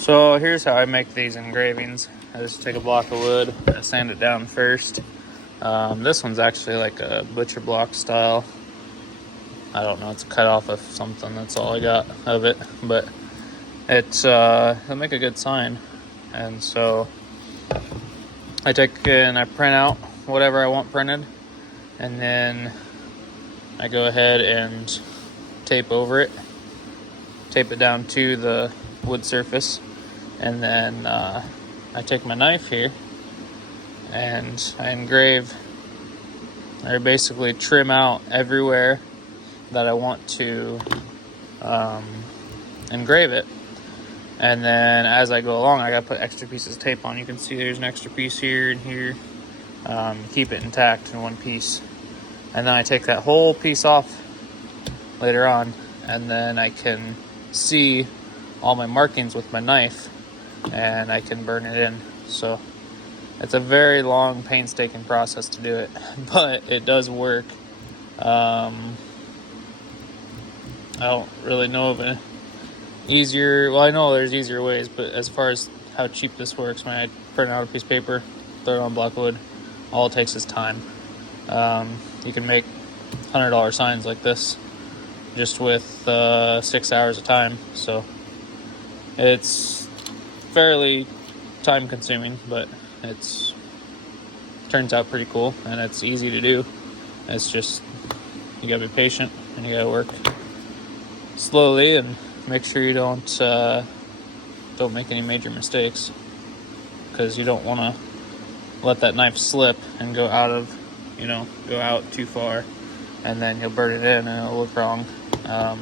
So here's how I make these engravings. I just take a block of wood, I sand it down first. This one's actually like a butcher block style. I don't know, it's a cut off of something, that's all I got of it. But it'll make a good sign. And so I take and I print out whatever I want printed. And then I go ahead and tape over it. Tape it down to the wood surface. And then I take my knife here and I engrave. I basically trim out everywhere that I want to engrave it. And then as I go along, I gotta put extra pieces of tape on. You can see there's an extra piece here and here. Keep it intact in one piece. And then I take that whole piece off later on, and then I can see all my markings with my knife, and I can burn it in. So it's a very long, painstaking process to do it, but it does work. I don't really know of an easier, well, I know there's easier ways, but as far as how cheap this works, when I print out a piece of paper, throw it on block wood, all it takes is time. You can make $100 signs like this just with 6 hours of time. So it's fairly time consuming, but it's turns out pretty cool and it's easy to do. It's just, you gotta be patient and you gotta work slowly and make sure you don't make any major mistakes, because you don't want to let that knife slip and go out too far, and then you'll burn it in and it'll look wrong. Of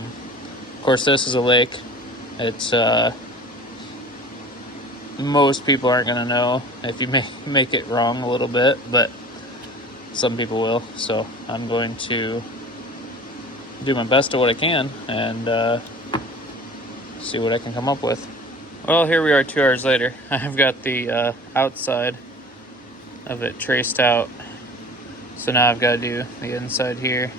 course, this is a lake. It's most people aren't gonna know if you make it wrong a little bit, but some people will. So I'm going to do my best at what I can and see what I can come up with. Well, here we are 2 hours later. I've got the outside of it traced out. So now I've got to do the inside here.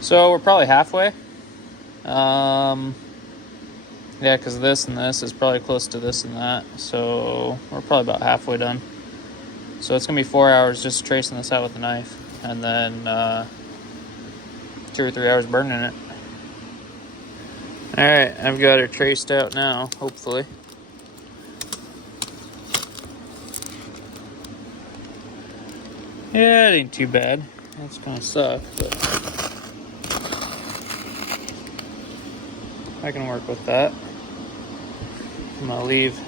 So we're probably halfway. Yeah, because this and this is probably close to this and that. So we're probably about halfway done. So it's going to be 4 hours just tracing this out with a knife. And then 2 or 3 hours burning it. Alright, I've got her traced out now, hopefully. Yeah, it ain't too bad. That's gonna suck, but I can work with that. I'm gonna leave.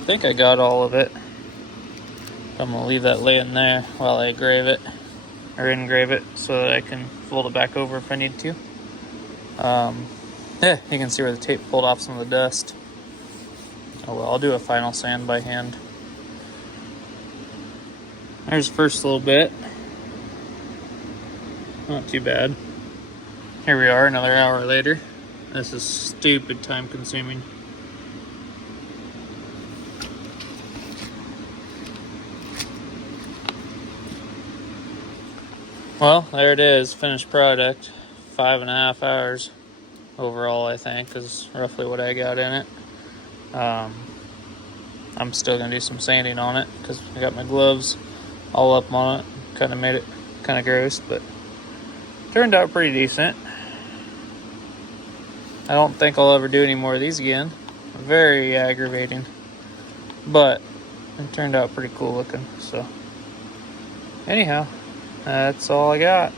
I think I got all of it. I'm gonna leave that laying there while I engrave it so that I can fold it back over if I need to. Yeah, you can see where the tape pulled off some of the dust. Oh well, I'll do a final sand by hand. There's the first little bit. Not too bad. Here we are, another hour later. This is stupid time consuming. Well, there it is, finished product. 5.5 hours overall, I think, is roughly what I got in it. I'm still gonna do some sanding on it because I got my gloves all up on it. Kind of made it kind of gross, but turned out pretty decent. I don't think I'll ever do any more of these again. Very aggravating, but it turned out pretty cool looking. So anyhow, that's all I got.